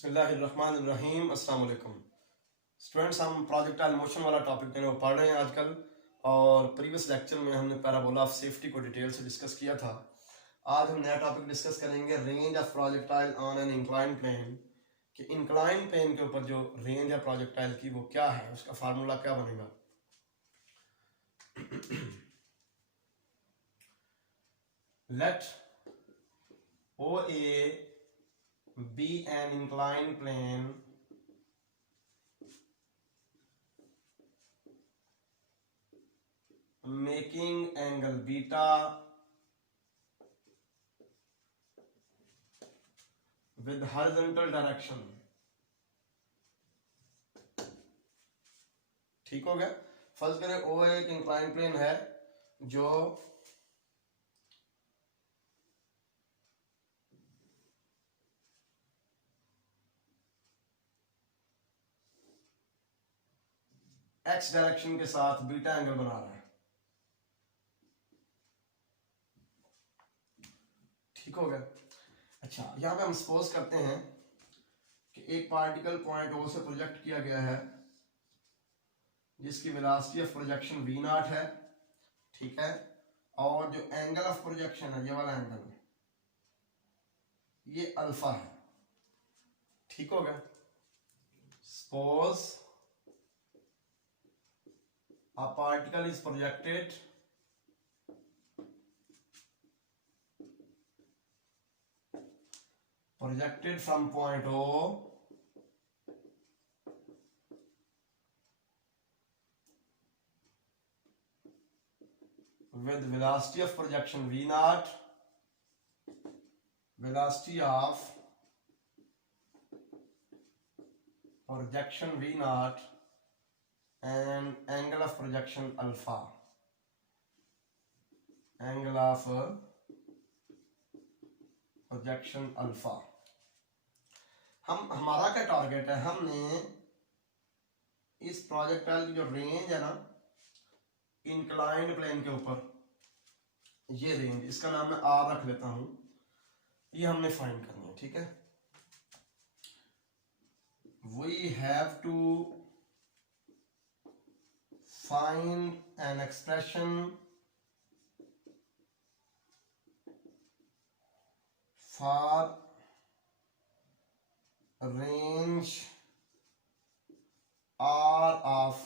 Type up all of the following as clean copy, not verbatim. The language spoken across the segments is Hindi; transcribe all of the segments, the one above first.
बिस्मिल्लाहिर्रहमानिर्रहीम। अस्सलाम वालेकुम स्टूडेंट्स, हम प्रोजेक्टाइल मोशन वाला टॉपिक जो है वो पढ़ रहे हैं आजकल। और प्रीवियस लेक्चर में हमने पैराबोला ऑफ सेफ्टी को डिटेल से डिस्कस किया था। आज हम नया टॉपिक डिस्कस करेंगे, range of projectile on an incline plane. कि इंक्लाइन प्लेन के ऊपर जो रेंज है प्रोजेक्टाइल की वो क्या है, उसका फार्मूला क्या बनेगा। Let OA be an inclined plane making angle beta with horizontal direction। ठीक हो गया। फर्ज करें ओ एक इंक्लाइन प्लेन है जो एक्स डायरेक्शन के साथ बीटा एंगल बना रहा है। ठीक हो गया। अच्छा, यहां पे हम सपोज करते हैं कि एक पार्टिकल पॉइंट ओ से प्रोजेक्ट किया गया है जिसकी वेलोसिटी ऑफ प्रोजेक्शन v0 है। ठीक है, और जो एंगल ऑफ प्रोजेक्शन है, ये वाला एंगल, ये अल्फा है। ठीक हो गया। Suppose a particle is projected from point O with velocity of projection v0, velocity of projection v0 and angle of projection alpha, angle of projection alpha। हमारा क्या टारगेट है, हमने इस प्रोजेक्टाइल की जो रेंज है ना इंक्लाइंड प्लेन के ऊपर, ये रेंज, इसका नाम मैं R रख लेता हूं, ये हमने फाइंड करनी है। ठीक है, we have to find an expression for range R of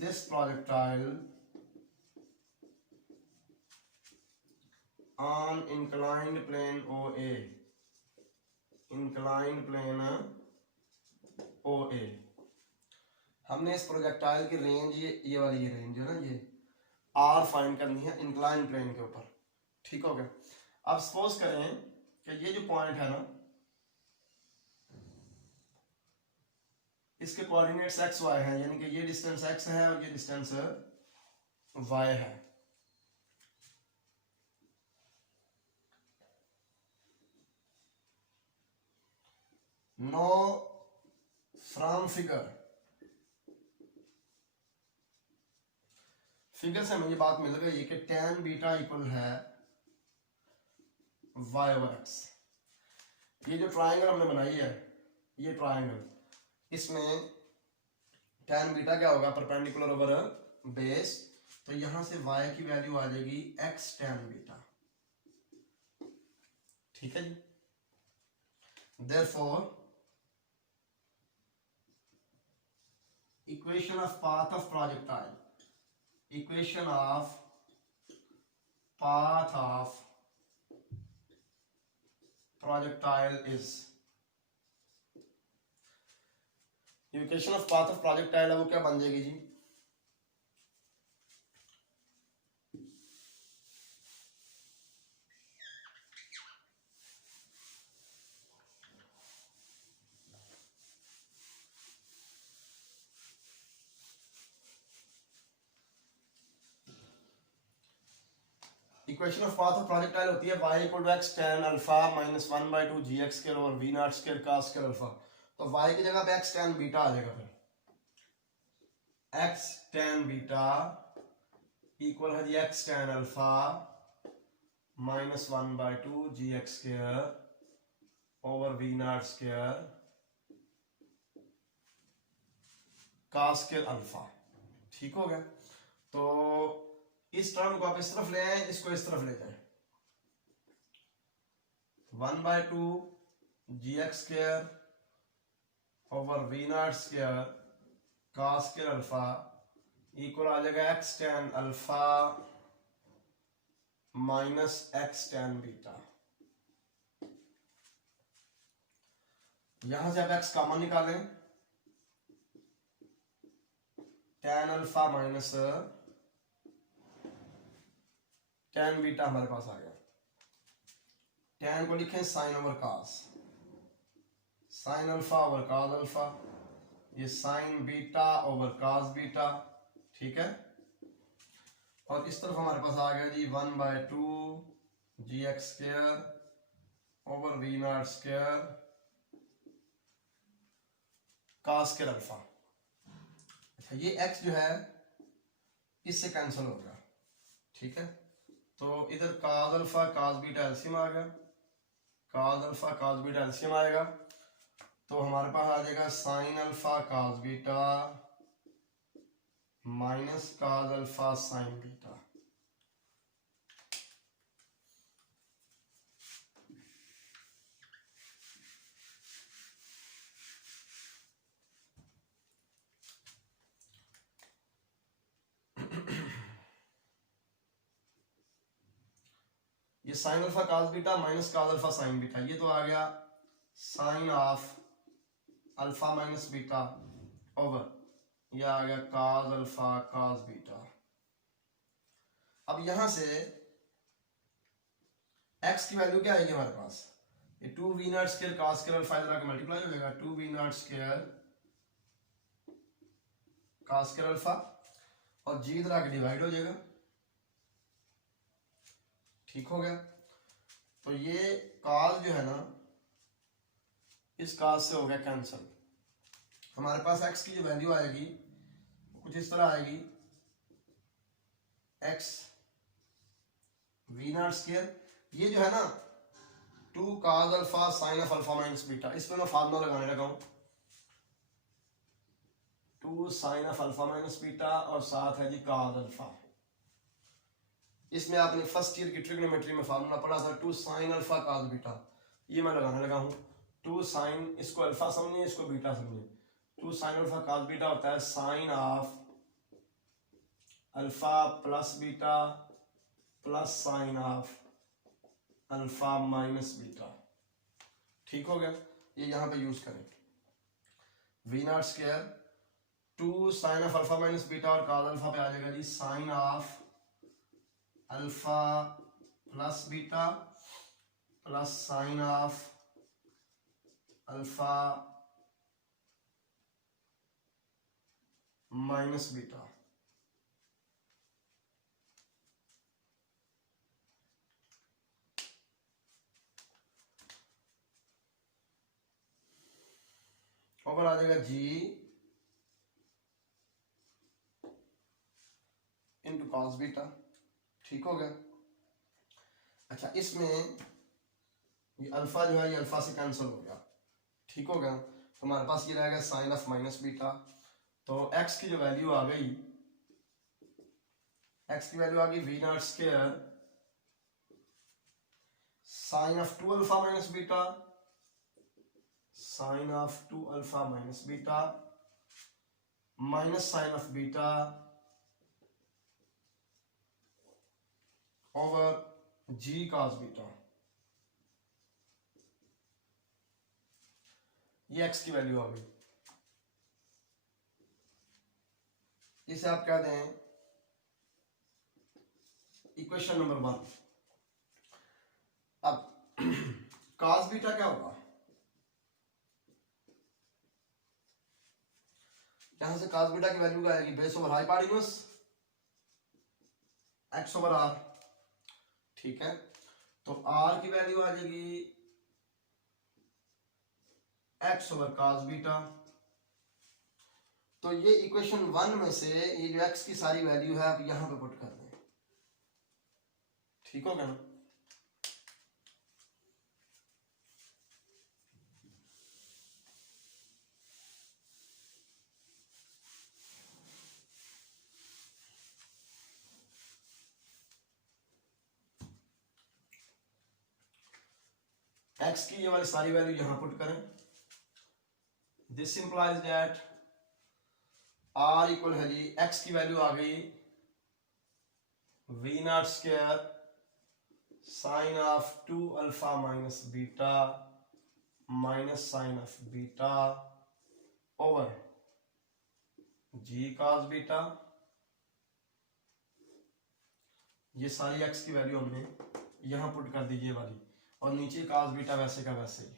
this projectile on inclined plane OA, inclined plane OA। हमने इस प्रोजेक्टाइल की रेंज, ये वाली ये रेंज है ना, ये R फाइंड करनी है इंक्लाइन प्लेन के ऊपर। ठीक हो गया। अब सपोज करें कि ये जो पॉइंट है ना, इसके कोऑर्डिनेट्स x y है, यानी कि ये डिस्टेंस x है और ये डिस्टेंस y है। नो फ्रॉम फिगर से हमें ये बात मिल गई कि tan बीटा इक्वल है y/x। ये जो ट्रायंगल हमने बनाई है, ये ट्रायंगल, इसमें tan बीटा क्या होगा, परपेंडिकुलर ओवर बेस, तो यहां से y की वैल्यू आ जाएगी x tan बीटा। ठीक है जी। therefore equation of path of projectile, equation of path of projectile is, equation of path of projectile है वो क्या बन जाएगी जी, equation of path of projectile होती है y equal to x tan alpha minus 1/2 gx square और v0 square cos square alpha. तो y की जगह पे x tan बीटा आ जाएगा, फिर x tan बीटा इक्वल है जी x tan alpha minus 1/2 gx square over v not square का स्क्वायर अल्फा। ठीक हो गया। तो इस टर्म को आप इस तरफ ले आए, इसको इस तरफ ले जाए। 1/2 g x square over v not square का स्क्वायर अल्फा इक्वल आ जाएगा x tan alpha minus x tan beta. यहां से आप एक्स कॉमन निकालें, tan alpha minus tan beta हमारे पास आ गया। टेन को लिखें sine over cos, sine alpha over cos alpha, ये sine beta over cos beta. ठीक है। और इस तरफ हमारे पास आ गया जी 1/2 g x square over v not square का स्क्वायर अल्फा। अच्छा, ये x जो है इससे कैंसिल हो गया। ठीक है। तो इधर cos alpha cos beta LCM आ गया, cos alpha cos beta LCM आएगा, तो हमारे पास आ जाएगा sine alpha cos beta minus cos alpha sine beta. ये sine alpha cos beta minus cos alpha sine beta, ये तो आ गया sine of alpha minus beta over ये आ गया काज अल्फा काज बीटा। अब यहां से x की वैल्यू क्या आएगी हमारे पास, ये 2v not square cause square alpha इधर आके मल्टीप्लाई हो जाएगा, 2v not square cause square alpha और g इधर आके डिवाइड हो जाएगा। ठीक हो गया। तो ये काज जो है ना इस काज से हो गया कैंसिल। हमारे पास x की जो वैल्यू आएगी कुछ इस तरह आएगी, x वी नॉट स्क्वायर, ये जो है ना 2 cos alpha sine of alpha minus beta, इसमें मैं फार्मूला लगाने लगा हूं 2 sine of alpha minus beta और साथ है जी काज अल्फा। इसमें आपने फर्स्ट ईयर की ट्रिग्नोमेट्री में फार्मूला पढ़ा था 2 साइन अल्फा काज बीटा, ये मैं लगाने लगा हूं 2 साइन, इसको अल्फा समझिए इसको बीटा समझिए, 2 साइन अल्फा काज बीटा होता है sine of alpha plus beta plus sine of alpha minus beta. ठीक हो गया। ये यहां पे यूज करें v not square 2 sine of alpha minus beta और काज अल्फा पे आ जाएगा g sine of alpha plus beta plus sine of alpha minus beta. Over आ जाएगा जी इंटू कॉस बीटा। ठीक हो गया। अच्छा, इसमें ये अल्फा जो है ये अल्फा से कैंसिल हो गया। ठीक हो गया। तो हमारे पास ये रहेगा साइन ऑफ माइनस बीटा। तो x की जो वैल्यू आ गई, x की वैल्यू आ गई v not square sine of 2 alpha minus beta, sine of 2 alpha minus beta minus sine of beta over g cos beta. ये x की वैल्यू आ गई। इसे आप कह दें इक्वेशन नंबर 1। अब कॉस बीटा क्या होगा, यहां से कॉस बीटा की वैल्यू क्या आएगी, base over hypotenuse x over r. ठीक है। तो r की वैल्यू आ जाएगी x ओवर कॉस बीटा। तो ये इक्वेशन 1 में से ये जो x की सारी वैल्यू है आप यहां पे पुट कर दें। ठीक हो गया ना। x की ये वाली सारी वैल्यू यहां पुट करें, this implies that r equal है जी, x की वैल्यू आ गई v not square sine of 2 alpha minus beta minus sine of beta over g cos beta. ये सारी x की वैल्यू हमने यहां पुट कर दीजिए वाली, और नीचे cos बीटा वैसे का वैसे ही।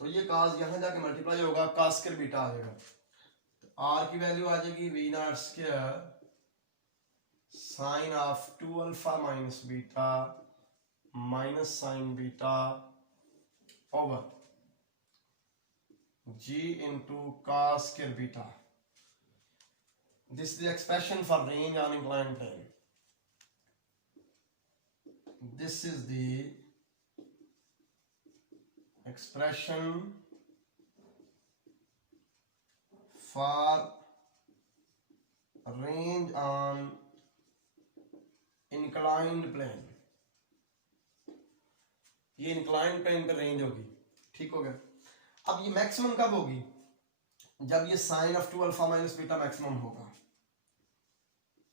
तो ये cos यहां जाके मल्टीप्लाई होगा, cos स्क्वायर बीटा आ जाएगा, तो r की वैल्यू आ जाएगी v not square sine of 2 alpha minus beta minus sine beta over g into cos square beta. This is the expression for range on inclined plane. This is the expression for range on inclined plane. ये inclined plane पे रेंज होगी, ठीक हो गया। अब ये मैक्सिमम कब होगी, जब ये sine of 2 alpha minus beta maximum होगा।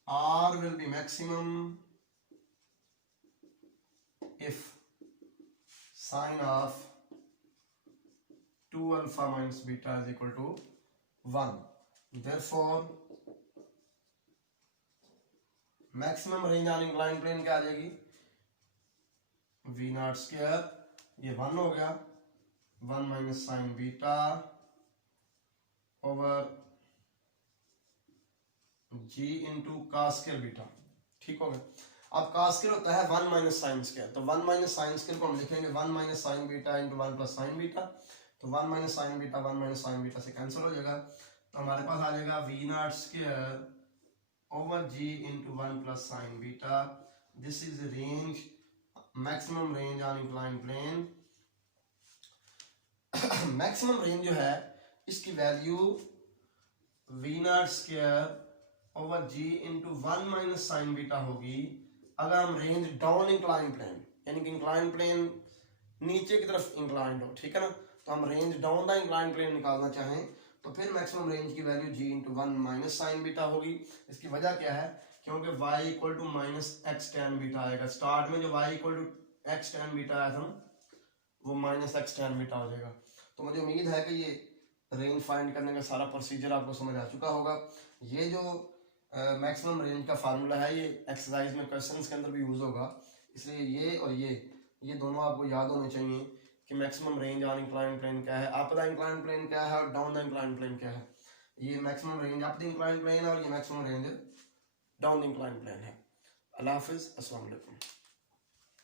R will be maximum if sine of 2 alpha minus beta is equal to 1. Therefore maximum range on inclined plane क्या आ जाएगी, v नॉट स्क्वायर, ये 1 हो गया, 1 minus sine beta over g into cos square beta, ठीक हो गया। अब cos स्क्वायर होता है 1 माइनस साइन स्क्वायर, तो 1 माइनस साइन स्क्वायर को हम लिखेंगे 1 minus sine beta into 1 plus sine beta, तो 1 minus sine beta 1 minus sine beta से कैंसिल हो जाएगा, तो हमारे पास आ जाएगा v not square over g into 1 plus sine beta. This is range, maximum range on inclined plane. Maximum range जो है इसकी value v not square over g into 1 minus sine beta होगी अगर हम रेंज डाउन इंक्लाइन प्लेन, यानी कि इंक्लाइन प्लेन नीचे की तरफ इंक्लाइंड हो, ठीक है ना, तो हम range down the incline plane निकालना चाहें तो फिर मैक्सिमम रेंज की value g into 1 minus sine beta होगी। इसकी वजह क्या है, क्योंकि y equal to minus x tan beta आएगा। स्टार्ट में जो y equal to x tan beta आया था वो माइनस एक्स टैन बीटा हो जाएगा। तो मुझे उम्मीद है कि ये रेंज फाइंड करने का सारा प्रोसीजर आपको समझ आ चुका होगा। ये जो मैक्सिमम रेंज का फार्मूला है ये एक्सरसाइज में क्वेश्चंस के अंदर भी यूज होगा, इसलिए ये और ये दोनों आपको याद होने चाहिए कि maximum range on inclined plane क्या है, अप द इंक्लाइंड प्लेन क्या है और डाउन द इंक्लाइंड प्लेन क्या है। ये maximum range up the inclined plane है और ये maximum range down the inclined plane है। अल्लाह हाफिज़, अस्सलाम वालेकुम।